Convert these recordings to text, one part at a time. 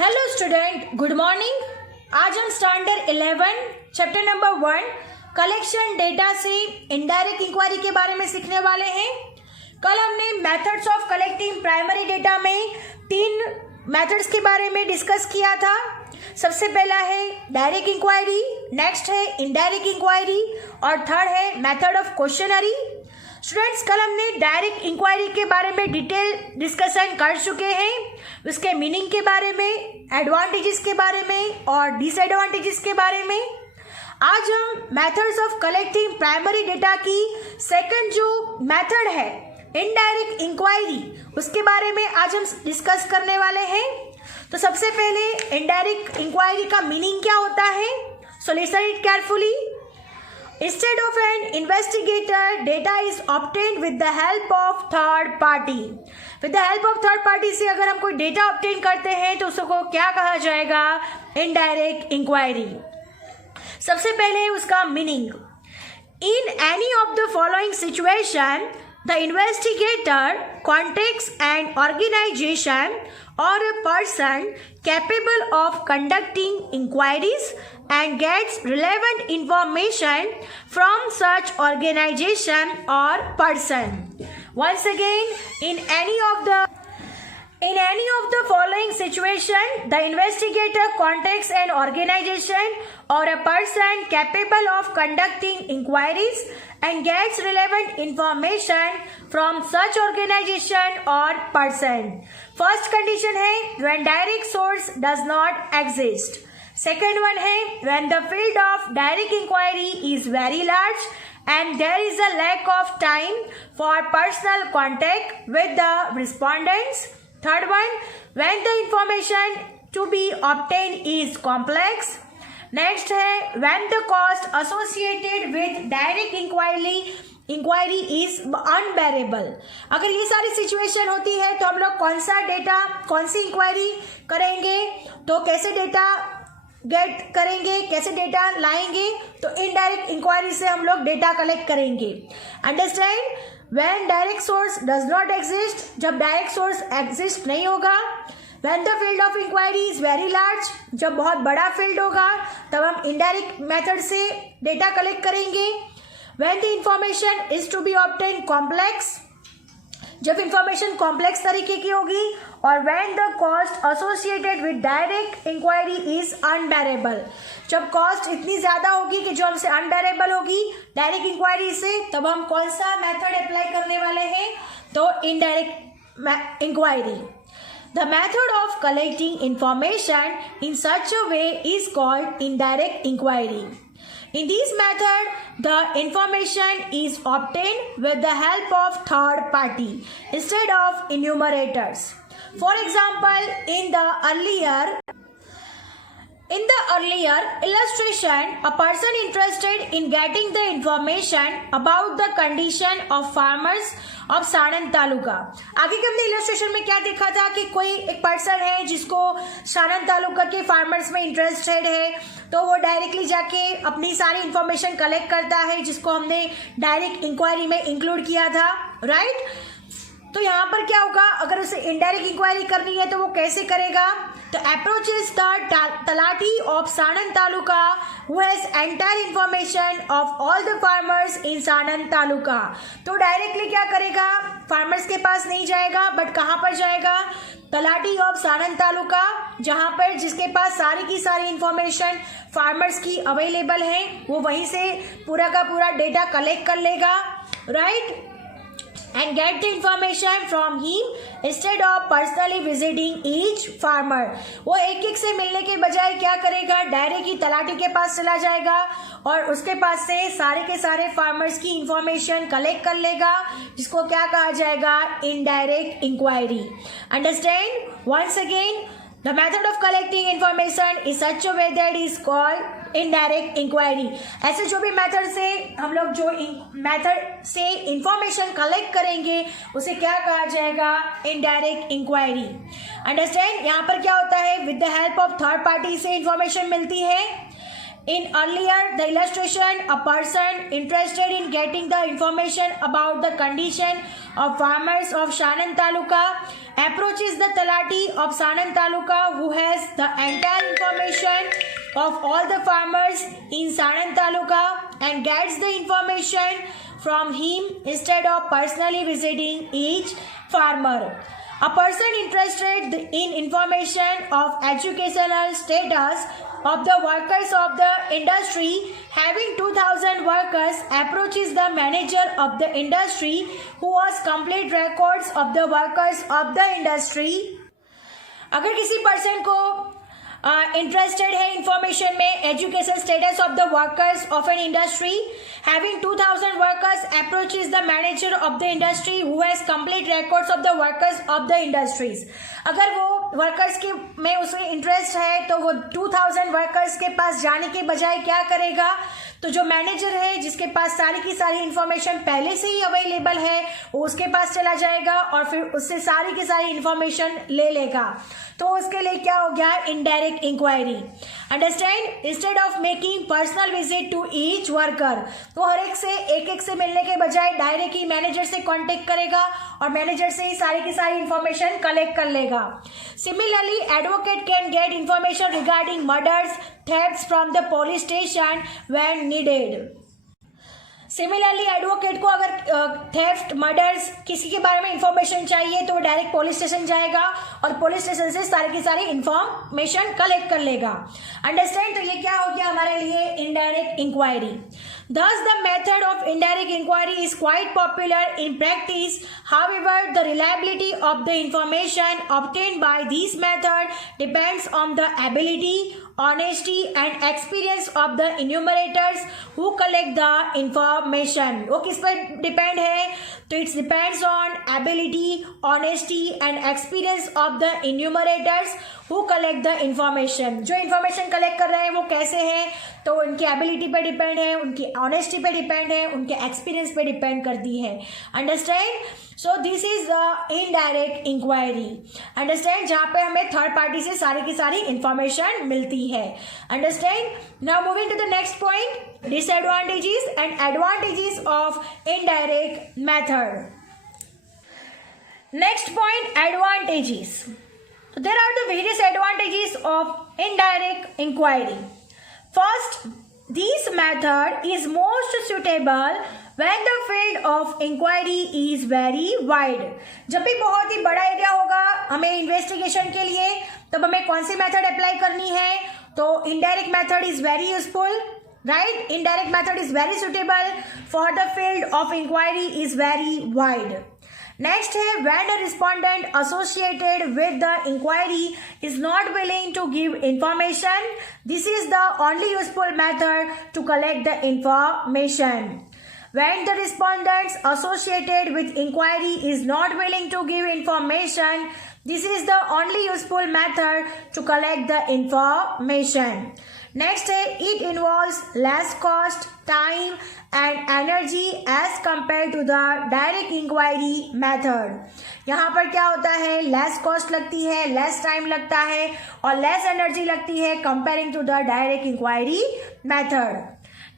Hello student, good morning. आज हम standard 11 chapter number 1 collection data से इनडायरेक्ट इंक्वायरी के बारे में सीखने वाले हैं। कल हमने methods of collecting primary data में 3 मेथड्स के बारे में डिस्कस किया था। सबसे पहला है डायरेक्ट इंक्वायरी, नेक्स्ट है इनडायरेक्ट इंक्वायरी और थर्ड है मेथड ऑफ क्वेश्चनरी। स्टूडेंट्स, कल हमने डायरेक्ट इंक्वायरी के बारे में डिटेल डिस्कशन कर चुके हैं, उसके मीनिंग के बारे में, एडवांटेजेस के बारे में और डिसएडवांटेजेस के बारे में। आज हम methods of collecting primary data की सेकंड जो मेथड है इनडायरेक्ट इंक्वायरी, उसके बारे में आज हम डिस्कस करने वाले हैं। तो सबसे पहले इनडायरेक्ट इंक्वायरी का मीनिंग क्या होता है, so listen it carefully. Instead of an investigator, data is obtained with the help of third party. With the help of third party से अगर हम कोई डेटा ऑब्टेन करते हैं तो उसको क्या कहा जाएगा, इनडायरेक्ट इंक्वायरी। सबसे पहले उसका meaning, in any of the following situation the investigator contacts an organization or a person capable of conducting inquiries and gets relevant information from such organization or person. Once again, in any of the following situation, the investigator contacts an organization or a person capable of conducting inquiries and gets relevant information from such organization or person. First condition है when direct source does not exist. Second one है when the field of direct inquiry is very large and there is a lack of time for personal contact with the respondents. Third one, when the information to be obtained is complex. Next है when the cost associated with direct inquiry is unbearable. अगर ये सारी situation होती है तो हम लोग कौन सी इंक्वायरी करेंगे, तो कैसे डेटा गेट करेंगे, कैसे डेटा लाएंगे, तो इनडायरेक्ट इंक्वायरी से हम लोग डेटा कलेक्ट करेंगे। Understand, when direct source does not exist, जब डायरेक्ट सोर्स एग्जिस्ट नहीं होगा। When the field of inquiry is very large, जब बहुत बड़ा फील्ड होगा तब हम इनडायरेक्ट मेथड से डेटा कलेक्ट करेंगे। When the information is to be obtained complex, जब इंफॉर्मेशन कॉम्प्लेक्स तरीके की होगी। और when the cost associated with direct inquiry is unbearable, जब कॉस्ट इतनी ज्यादा होगी कि जो हमसे अनबेरेबल होगी डायरेक्ट इंक्वायरी से, तब हम कौन सा मेथड अप्लाई करने वाले हैं, तो indirect inquiry. The method of collecting information in such a way is called indirect inquiry. In this method, the information is obtained with the help of third party instead of enumerators. For example, in the earlier illustration, a person interested in getting the information about the condition of farmers of Sanand taluka. आगे के हमने illustration में क्या देखा था कि कोई एक पर्सन है जिसको साणंद तालुका के फार्मर्स में इंटरेस्टेड है, तो वो डायरेक्टली जाके अपनी सारी इंफॉर्मेशन कलेक्ट करता है, जिसको हमने डायरेक्ट इंक्वायरी में इंक्लूड किया था, राइट। तो यहाँ पर क्या होगा, अगर उसे इनडायरेक्ट इंक्वायरी करनी है तो वो कैसे करेगा, तो approaches the talati of Sanand taluka who has entire information of all the farmers in Sanand taluka. तो डायरेक्टली क्या करेगा, फार्मर्स के पास नहीं जाएगा, बट कहाँ पर जाएगा, तलाटी ऑफ साणंद तालुका, जहाँ पर जिसके पास सारी की सारी इंफॉर्मेशन फार्मर्स की अवेलेबल है, वो वहीं से पूरा का पूरा डेटा कलेक्ट कर लेगा, right, and get the information from him instead of personally visiting each farmer. वो एक एक से मिलने के बजाय क्या करेगा, डायरेक्ट ही तलाटी के पास चला जाएगा और उसके पास से सारे के सारे फार्मर्स की इंफॉर्मेशन कलेक्ट कर लेगा, जिसको क्या कहा जाएगा, indirect inquiry. Understand, once again, the method of collecting information is such a way that is called indirect inquiry. ऐसे जो भी मेथड से हम लोग जो मेथड से इंफॉर्मेशन कलेक्ट करेंगे उसे क्या कहा जाएगा, इनडायरेक्ट इंक्वायरी। अंडरस्टैंड, यहाँ पर क्या होता है, with the help of third party से इंफॉर्मेशन मिलती है। In earlier the illustration, a person interested in getting the information about the condition of farmers of Sanand Taluka approaches the Talati of Sanand Taluka, who has the entire information of all the farmers in Sanand Taluka, and gets the information from him instead of personally visiting each farmer. A person interested in information of educational status of the workers of the industry having 2000 workers approaches the manager of the industry who has complete records of the workers of the industry. अगर किसी person को interested है information में education status of the workers of an industry having 2000 workers approaches the manager of the industry who has complete records of the workers of the industries. अगर वो workers के में उसमें इंटरेस्ट है तो वो 2000 वर्कर्स के पास जाने के बजाय क्या करेगा, तो जो मैनेजर है जिसके पास सारी की सारी इंफॉर्मेशन पहले से ही अवेलेबल है वो उसके पास चला जाएगा और फिर उससे सारी की सारी इंफॉर्मेशन ले लेगा. तो उसके लिए क्या हो गया, indirect inquiry. Understand. Instead of making personal visit to each worker, तो हर एक से एक से मिलने के बजाय डायरेक्ट ही मैनेजर से कांटेक्ट करेगा और मैनेजर से ही सारी की सारी इंफॉर्मेशन कलेक्ट कर लेगा. Similarly advocate can get information regarding murders, thefts from the police station when needed. Similarly advocate को अगर थेफ्ट, मर्डर्स किसी के बारे में इंफॉर्मेशन चाहिए तो डायरेक्ट पुलिस स्टेशन जाएगा और पुलिस स्टेशन से सारी की सारी इंफॉर्मेशन कलेक्ट कर लेगा. अंडरस्टैंड. तो ये क्या हो गया हमारे लिए, indirect inquiry. Thus, the method of indirect inquiry is quite popular in practice. However, the reliability of the information obtained by this method depends on the ability, honesty, and experience of the enumerators who collect the information. वो किस पर depend है, तो it's depends on ability, honesty and experience of the enumerators who collect the information. जो information collect कर रहे हैं वो कैसे हैं, तो उनकी एबिलिटी पे डिपेंड है, उनकी ऑनेस्टी पे डिपेंड है, उनके एक्सपीरियंस पे डिपेंड करती है. Understand. So this is the indirect inquiry. Understand. जहाँ पे हमें थर्ड पार्टी से सारी की सारी इंफॉर्मेशन मिलती है. Understand. Now moving to the next point, disadvantages and advantages of indirect method. Next point, advantages. So there are the various advantages of indirect inquiry. First, this method is most suitable when the field of inquiry is very wide. जब भी बहुत ही बड़ा area होगा हमें investigation के लिए, तब हमें कौन सी मेथड अप्लाई करनी है, तो indirect method is very useful, right? Indirect method is very suitable for the field of inquiry is very wide. Next है, when a respondent associated with the inquiry is not willing to give information, this is the only useful method to collect the information. When the respondents associated with inquiry is not willing to give information, this is the only useful method to collect the information. Next है, it involves less cost, time and energy as compared to the direct inquiry method. यहाँ पर क्या होता है, less cost लगती है, less time लगता है और less energy लगती है comparing to the direct inquiry method.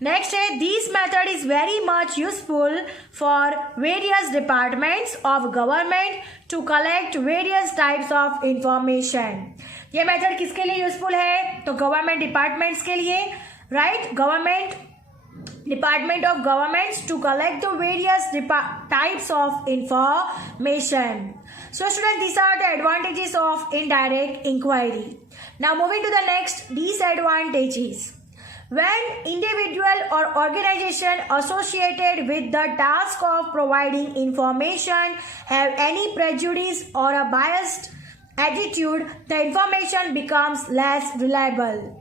Next है, this method is very much useful for various departments of government to collect various types of information. ये मेथड किसके लिए यूजफुल है, तो गवर्नमेंट डिपार्टमेंट्स के लिए, right? Government department of governments to collect the various types of information. So students, these are the advantages of indirect inquiry. Now moving to the next, disadvantages. When individual or organization associated with the task of providing information have any prejudice or a biased attitude, the information becomes less reliable.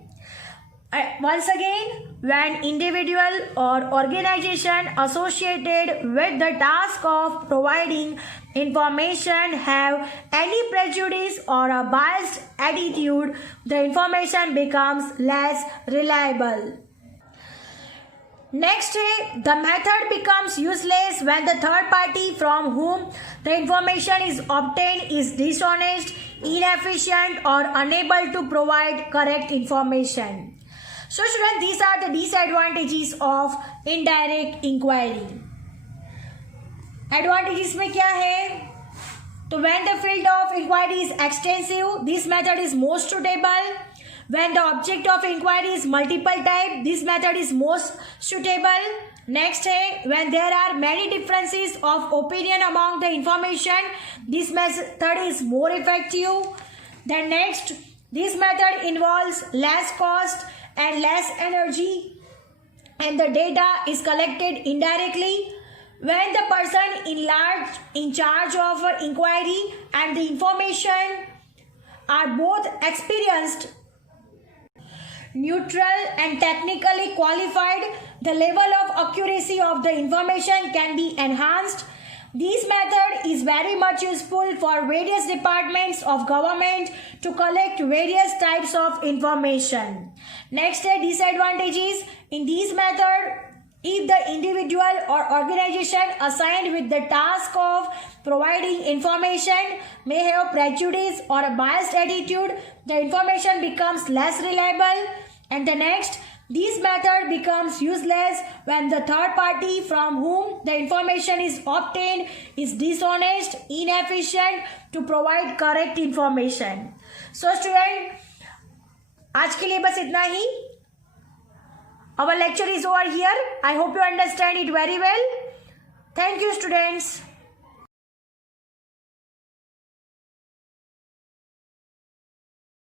Once again, when individual or organization associated with the task of providing information have any prejudice or a biased attitude, the information becomes less reliable. Next है, the method becomes useless when the third party from whom the information is obtained is dishonest, inefficient or unable to provide correct information. So students, these are the disadvantages of indirect inquiry. Advantages में क्या है? तो when the field of inquiry is extensive, this method is most suitable. When the object of inquiry is multiple type, this method is most suitable. Next है, when there are many differences of opinion among the information, this method is more effective. Then next, this method involves less cost and less energy, and the data is collected indirectly. When the person in charge of inquiry and the information are both experienced, neutral and technically qualified, the level of accuracy of the information can be enhanced. This method is very much useful for various departments of government to collect various types of information. Next, disadvantages. In this method, if the individual or organization assigned with the task of providing information may have prejudice or a biased attitude, the information becomes less reliable. And the next, this method becomes useless when the third party from whom the information is obtained is dishonest, inefficient to provide correct information. So student, आज के लिए बस इतना ही. Our lecture is over here. I hope you understand it very well. Thank you students.